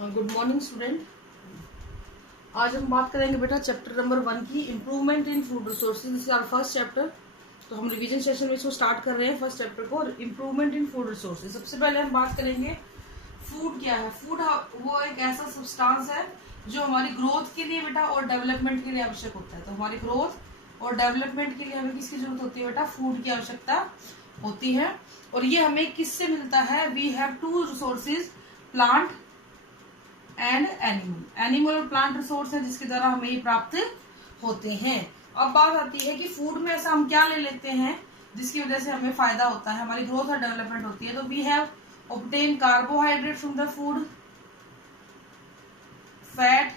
Good morning student. आज हम बात करेंगे बेटा चैप्टर नंबर 1 की improvement in food resources. This is our first chapter. तो हम रिवीजन सेशन में इसको स्टार्ट कर रहे हैं फर्स्ट चैप्टर को, इम्प्रूवमेंट इन फूड रिसोर्सेज। सबसे पहले हम बात करेंगे फूड क्या है। फूड वो एक ऐसा सब्सटेंस है जो हमारी ग्रोथ के लिए बेटा और डेवलपमेंट के लिए आवश्यक होता है। तो हमारी ग्रोथ और डेवलपमेंट के लिए हमें किसकी जरूरत होती है बेटा? फूड की आवश्यकता होती है। और ये हमें किससे मिलता है? We have two resources, plant and animal. Animal और प्लांट रिसोर्स है जिसके द्वारा हमें ये प्राप्त होते हैं। अब बात आती है कि फूड में ऐसा हम क्या ले लेते हैं जिसकी वजह से हमें फायदा होता है, हमारी ग्रोथ और डेवलपमेंट होती है। तो we have obtain carbohydrate from the food, fat,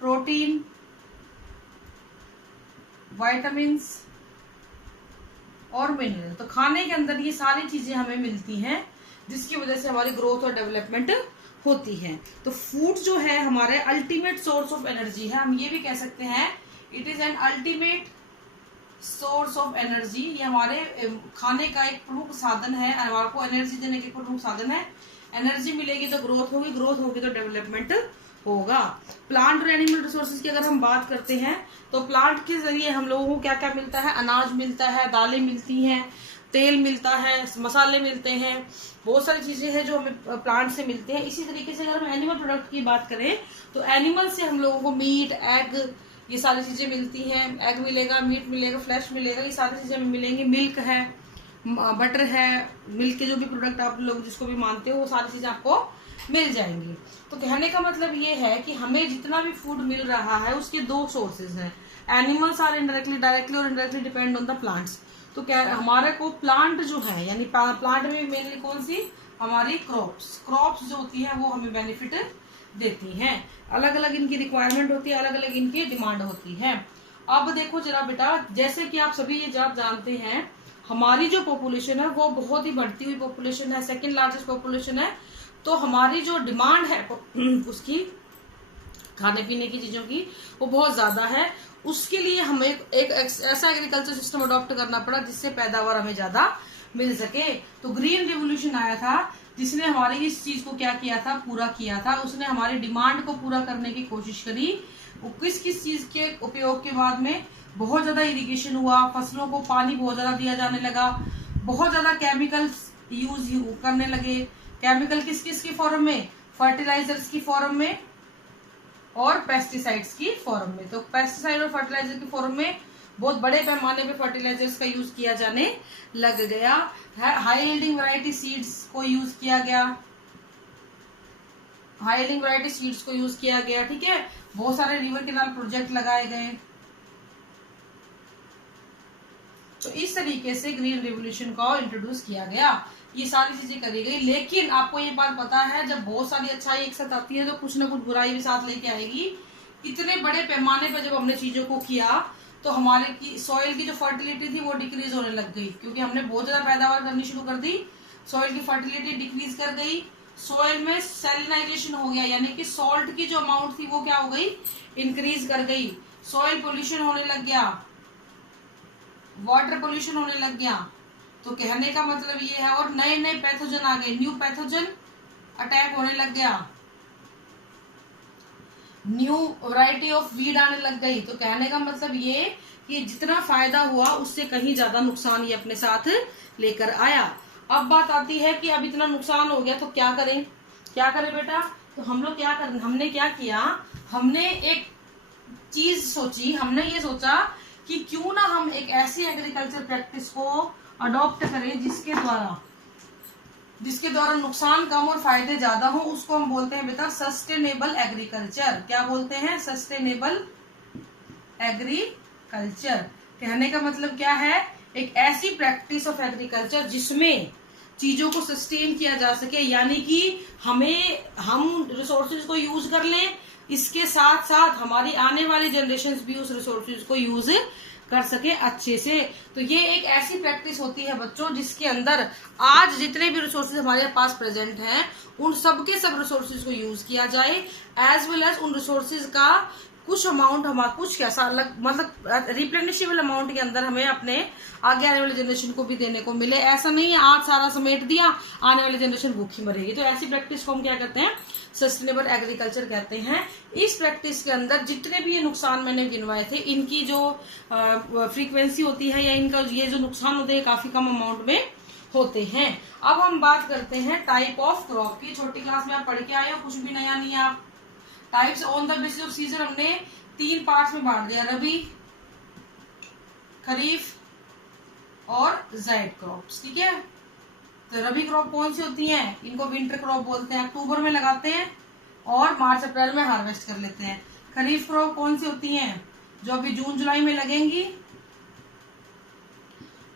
protein, vitamins और मिनरल। तो खाने के अंदर ये सारी चीजें हमें मिलती हैं जिसकी वजह से हमारी ग्रोथ और डेवलपमेंट होती है। तो फूड जो है हमारे अल्टीमेट सोर्स ऑफ एनर्जी है। हम ये भी कह सकते हैं it is an ultimate source of energy. ये हमारे खाने का एक प्रमुख साधन है, हमारे को एनर्जी देने के प्रमुख साधन है। एनर्जी मिलेगी तो ग्रोथ होगी, ग्रोथ होगी तो डेवलपमेंट होगा। प्लांट और एनिमल रिसोर्सेज की अगर हम बात करते हैं तो प्लांट के जरिए हम लोगों को क्या क्या मिलता है? अनाज मिलता है, दालें मिलती हैं, तेल मिलता है, मसाले मिलते हैं, बहुत सारी चीजें हैं जो हमें प्लांट से मिलते हैं। इसी तरीके से अगर हम एनिमल प्रोडक्ट की बात करें तो एनिमल से हम लोगों को मीट, एग, ये सारी चीजें मिलती हैं। एग मिलेगा, मीट मिलेगा, फ्लैश मिलेगा, ये सारी चीजें हमें मिलेंगी। मिल्क है, बटर है, मिल्क के जो भी प्रोडक्ट आप लोग जिसको भी मानते हो वो सारी चीजें आपको मिल जाएंगी। तो कहने का मतलब ये है कि हमें जितना भी फूड मिल रहा है उसके दो सोर्सेज हैं। एनिमल्स आर इनडायरेक्टली, डायरेक्टली और indirectly depend on the plants. तो क्या हमारे को प्लांट जो है, यानी प्लांट में मेनली कौन सी? हमारी क्रॉप्स जो होती है वो हमें बेनिफिट देती हैं। अलग अलग इनकी रिक्वायरमेंट होती है, अलग अलग इनकी डिमांड होती है। अब देखो जरा बेटा, जैसे कि आप सभी ये जानते हैं हमारी जो पॉपुलेशन है वो बहुत ही बढ़ती हुई पॉपुलेशन है, सेकंड लार्जेस्ट पॉपुलेशन है। तो हमारी जो डिमांड है उसकी, खाने पीने की चीजों की, वो बहुत ज्यादा है। उसके लिए हमें एक ऐसा एग्रीकल्चर सिस्टम अडॉप्ट करना पड़ा जिससे पैदावार हमें ज्यादा मिल सके। तो ग्रीन रिवोल्यूशन आया था जिसने हमारी इस चीज को क्या किया था? पूरा किया था। उसने हमारी डिमांड को पूरा करने की कोशिश करी। वो किस किस चीज के उपयोग के बाद में? बहुत ज्यादा इरिगेशन हुआ, फसलों को पानी बहुत ज्यादा दिया जाने लगा, बहुत ज्यादा केमिकल्स यूज करने लगे। केमिकल किस किस की फॉर्म में? फर्टिलाइजर्स की फॉर्म में और पेस्टिसाइड्स की फॉर्म में। तो पेस्टिसाइड और फर्टिलाइजर की फॉर्म में बहुत बड़े पैमाने पे फर्टिलाइजर्स का यूज किया जाने लग गया। हाई यील्डिंग वैरायटी सीड्स को यूज किया गया, हाई यील्डिंग वैरायटी सीड्स को यूज किया गया, ठीक है। बहुत सारे रिवर केनाल प्रोजेक्ट लगाए गए। तो इस तरीके से ग्रीन रिवोल्यूशन को इंट्रोड्यूस किया गया, ये सारी चीजें करी गई। लेकिन आपको ये बात पता है जब बहुत सारी अच्छाई एक साथ आती है तो कुछ ना कुछ बुराई भी साथ लेके आएगी। इतने बड़े पैमाने पर जब हमने चीजों को किया तो हमारे की सॉइल की जो फर्टिलिटी थी वो डिक्रीज होने लग गई, क्योंकि हमने बहुत ज्यादा पैदावार करनी शुरू कर दी। सॉइल की फर्टिलिटी डिक्रीज कर गई, सॉइल में सैलिनाइजेशन हो गया, यानी कि सॉल्ट की जो अमाउंट थी वो क्या हो गई? इंक्रीज कर गई। सॉइल पोल्यूशन होने लग गया, वाटर पोल्यूशन होने लग गया। तो कहने का मतलब ये है, और नए नए पैथोजन आ गए, न्यू पैथोजन अटैक होने लग गया, न्यू वैरायटी ऑफ वीड आने लग गई। तो कहने का मतलब ये कि जितना फायदा हुआ उससे कहीं ज्यादा नुकसान ये अपने साथ लेकर आया। अब बात आती है कि अब इतना नुकसान हो गया तो क्या करें? क्या करें बेटा? तो हम लोग क्या करें? हमने क्या किया? हमने एक चीज सोची, हमने ये सोचा कि क्यों ना हम एक ऐसी एग्रीकल्चर प्रैक्टिस को अडॉप्ट करें जिसके द्वारा नुकसान कम और फायदे ज्यादा हो। उसको हम बोलते हैं बेटा सस्टेनेबल एग्रीकल्चर। क्या बोलते हैं? Sustainable agriculture. कहने का मतलब क्या है? एक ऐसी प्रैक्टिस ऑफ एग्रीकल्चर जिसमें चीजों को सस्टेन किया जा सके, यानी कि हम रिसोर्सेज को यूज कर लें, इसके साथ साथ हमारी आने वाली जनरेशंस भी उस रिसोर्सेज को यूज कर सके अच्छे से। तो ये एक ऐसी प्रैक्टिस होती है बच्चों जिसके अंदर आज जितने भी रिसोर्सेज हमारे पास प्रेजेंट हैं उन सब के सब रिसोर्सेज को यूज किया जाए, एज वेल एज उन रिसोर्सेज का कुछ अमाउंट हमारा कुछ कैसा अलग मतलब रिप्लेनिशेबल अमाउंट के अंदर हमें अपने आगे आने वाले जनरेशन को भी देने को मिले। ऐसा नहीं है आज सारा समेट दिया आने वाली जनरेशन भूखी मरेगी। तो ऐसी प्रैक्टिस को हम क्या कहते हैं, सस्टेनेबल एग्रीकल्चर कहते हैं। इस प्रैक्टिस के अंदर जितने भी ये नुकसान मैंने गिनवाए थे, इनकी जो फ्रीक्वेंसी होती है या इनका ये जो नुकसान होते हैं काफी कम अमाउंट में होते हैं। अब हम बात करते हैं टाइप ऑफ क्रॉप की। छोटी क्लास में आप पढ़ के आए हो, कुछ भी नया नहीं है। आप types on the basis off season हमने 3 पार्ट्स में बांट दिया, रबी, खरीफ और ज़ैद क्रॉप्स। ठीक है, तो रबी क्रॉप कौन सी होती हैं, इनको विंटर क्रॉप बोलते हैं, अक्टूबर में लगाते हैं और मार्च अप्रैल में हार्वेस्ट कर लेते हैं। खरीफ क्रॉप कौन सी होती हैं, जो अभी जून जुलाई में लगेंगी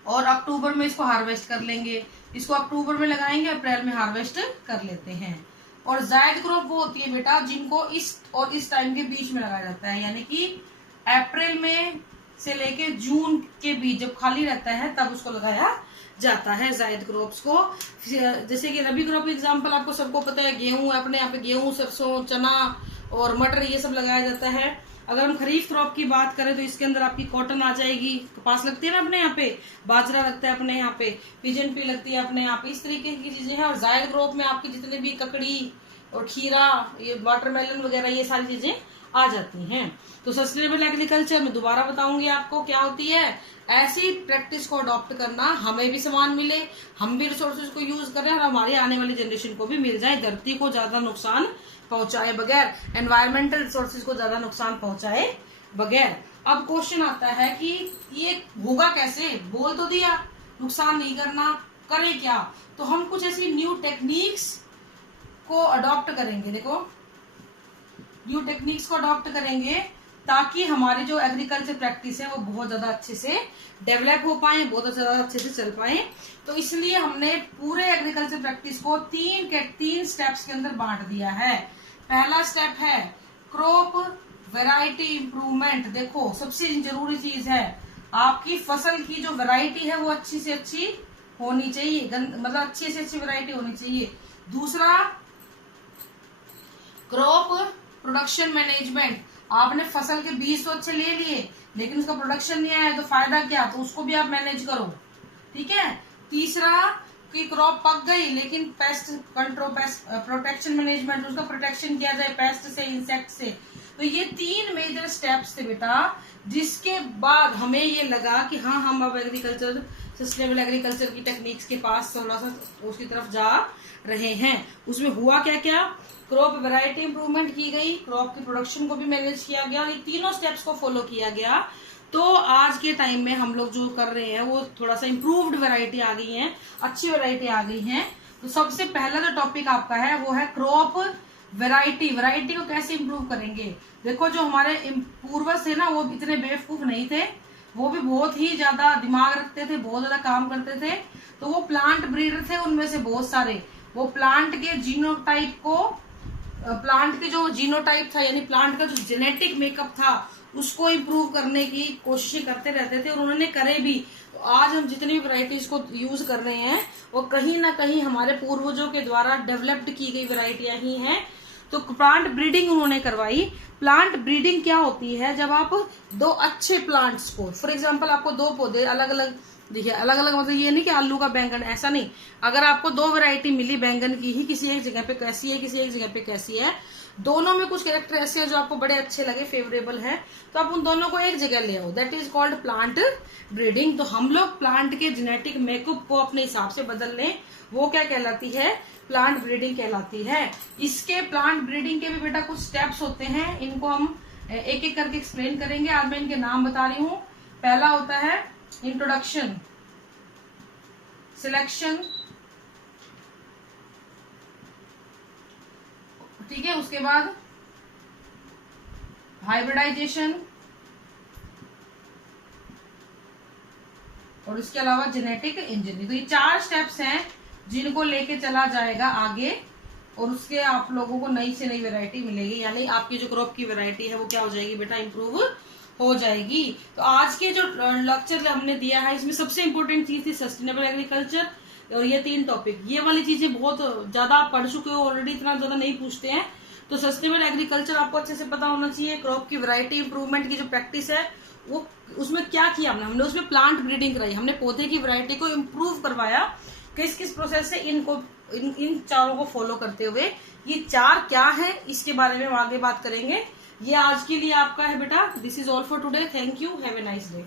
और अक्टूबर में इसको हार्वेस्ट कर लेंगे। इसको अक्टूबर में लगाएंगे, अप्रैल में हार्वेस्ट कर लेते हैं। और ज़ैद क्रॉप वो होती है बेटा जिनको इस और इस टाइम के बीच में लगाया जाता है, यानी कि अप्रैल में से लेके जून के बीच जब खाली रहता है तब उसको लगाया जाता है ज़ैद क्रॉप्स को। जैसे कि रबी क्रॉप एग्जांपल आपको सबको पता है, गेहूं, अपने यहाँ पे गेहूं, सरसों, चना और मटर ये सब लगाया जाता है। अगर हम खरीफ क्रॉप की बात करें तो इसके अंदर आपकी कॉटन आ जाएगी, कपास लगती है ना अपने यहाँ पे, बाजरा लगता है अपने यहाँ पे, पिजन पी लगती है अपने यहाँ पे, इस तरीके की चीजें हैं। और ज़ैद क्रॉप में आपकी जितने भी ककड़ी और खीरा, ये वाटरमेलन वगैरह, ये सारी चीजें आ जाती हैं। तो सस्टेनेबल एग्रीकल्चर में दोबारा बताऊंगी आपको क्या होती है। ऐसी प्रैक्टिस को अडॉप्ट करना, हमें भी सामान मिले, हम भी रिसोर्सेज को यूज करें और हमारी आने वाली जनरेशन को भी मिल जाए, धरती को ज्यादा नुकसान पहुंचाए बगैर, एनवायरमेंटल रिसोर्सेज को ज्यादा नुकसान पहुंचाए बगैर। अब क्वेश्चन आता है कि ये होगा कैसे, बोल तो दिया नुकसान नहीं करना, करें क्या। तो हम कुछ ऐसी न्यू टेक्निक्स को अडॉप्ट करेंगे। देखो, न्यू टेक्निक्स को अडॉप्ट करेंगे ताकि हमारी जो एग्रीकल्चर प्रैक्टिस है वो बहुत ज्यादा अच्छे से डेवलप हो पाए, बहुत ज्यादा अच्छे से चल पाए। तो इसलिए हमने पूरे एग्रीकल्चर प्रैक्टिस को तीन स्टेप्स के अंदर बांट दिया है। पहला स्टेप है क्रॉप वैरायटी इंप्रूवमेंट। देखो, सबसे जरूरी चीज है आपकी फसल की जो वैरायटी है वो अच्छी से अच्छी होनी चाहिए, मतलब अच्छी से अच्छी वैरायटी होनी चाहिए। दूसरा, क्रॉप प्रोडक्शन मैनेजमेंट। आपने फसल के बीज तो अच्छे ले लिए लेकिन उसका प्रोडक्शन नहीं आया तो फायदा क्या, तो उसको भी आप मैनेज करो। ठीक है। तीसरा कि क्रॉप पक गई लेकिन pest control, paste protection management, उसका प्रोटेक्शन किया जाए पेस्ट से, इंसेक्ट से। तो ये 3 मेजर स्टेप्स थे बेटा, जिसके बाद हमें ये लगा कि हाँ, हम अब एग्रीकल्चर, सस्टेनेबल एग्रीकल्चर की टेक्निक्स के पास थोड़ा सा उसकी तरफ जा रहे हैं। उसमें हुआ क्या क्या, क्रॉप वैरायटी इंप्रूवमेंट की गई, क्रॉप की प्रोडक्शन को भी मैनेज किया गया, ये तीनों स्टेप्स को फॉलो किया गया। तो आज के टाइम में हम लोग जो कर रहे हैं वो थोड़ा सा इम्प्रूव्ड वैरायटी आ गई है, अच्छी वैरायटी आ गई है। तो सबसे पहला जो टॉपिक आपका है वो है क्रॉप वैरायटी। वैरायटी को कैसे इम्प्रूव करेंगे। देखो, जो हमारे पूर्वज थे ना वो इतने बेवकूफ नहीं थे, वो भी बहुत ही ज्यादा दिमाग रखते थे, बहुत ज्यादा काम करते थे। तो वो प्लांट ब्रीडर थे, उनमें से बहुत सारे वो प्लांट के जीनोटाइप को, प्लांट के जो जीनोटाइप था यानी प्लांट का जो जेनेटिक मेकअप था उसको इम्प्रूव करने की कोशिशें करते रहते थे और उन्होंने करे भी। तो आज हम जितनी भी वैरायटीज को यूज कर रहे हैं वो कहीं ना कहीं हमारे पूर्वजों के द्वारा डेवलप्ड की गई वैरायटियां ही हैं। तो प्लांट ब्रीडिंग उन्होंने करवाई। प्लांट ब्रीडिंग क्या होती है, जब आप 2 अच्छे प्लांट्स को, फॉर एग्जाम्पल आपको 2 पौधे अलग अलग, देखिए अलग अलग मतलब ये नहीं कि आलू का बैंगन, ऐसा नहीं। अगर आपको 2 वैरायटी मिली बैंगन की ही, किसी एक जगह पे कैसी है, किसी एक जगह पे कैसी है, दोनों में कुछ कैरेक्टर ऐसे हैं जो आपको बड़े अच्छे लगे, फेवरेबल है, तो आप उन दोनों को एक जगह ले आओ, that is called plant breeding. तो हम लोग प्लांट के जेनेटिक मेकअप को अपने हिसाब से बदल लें, वो क्या कहलाती है, प्लांट ब्रीडिंग कहलाती है। इसके प्लांट ब्रीडिंग के भी बेटा कुछ स्टेप्स होते हैं, इनको हम एक एक करके एक्सप्लेन करेंगे। आज मैं इनके नाम बता रही हूँ। पहला होता है इंट्रोडक्शन, सिलेक्शन, ठीक है, उसके बाद हाइब्रिडाइजेशन और इसके अलावा जेनेटिक इंजीनियरिंग। तो ये 4 स्टेप्स हैं जिनको लेके चला जाएगा आगे और उसके आप लोगों को नई से नई वैरायटी मिलेगी, यानी आपकी जो क्रॉप की वैरायटी है वो क्या हो जाएगी बेटा, इंप्रूव हो जाएगी। तो आज के जो लेक्चर हमने दिया है इसमें सबसे इंपॉर्टेंट चीज थी सस्टेनेबल एग्रीकल्चर और ये 3 टॉपिक। ये वाली चीजें बहुत ज्यादा आप पढ़ चुके हो ऑलरेडी, इतना ज्यादा नहीं पूछते हैं। तो सस्टेनेबल एग्रीकल्चर आपको अच्छे से पता होना चाहिए। क्रॉप की वैरायटी इंप्रूवमेंट की जो प्रैक्टिस है वो, उसमें क्या किया हमने उसमें प्लांट ब्रीडिंग कराई, हमने पौधे की वैरायटी को इम्प्रूव करवाया। किस किस प्रोसेस से इनको इन चारों को फॉलो करते हुए, ये 4 क्या है इसके बारे में हम आगे बात करेंगे। ये आज के लिए आपका है बेटा। This is all for today. Thank you, have a nice day.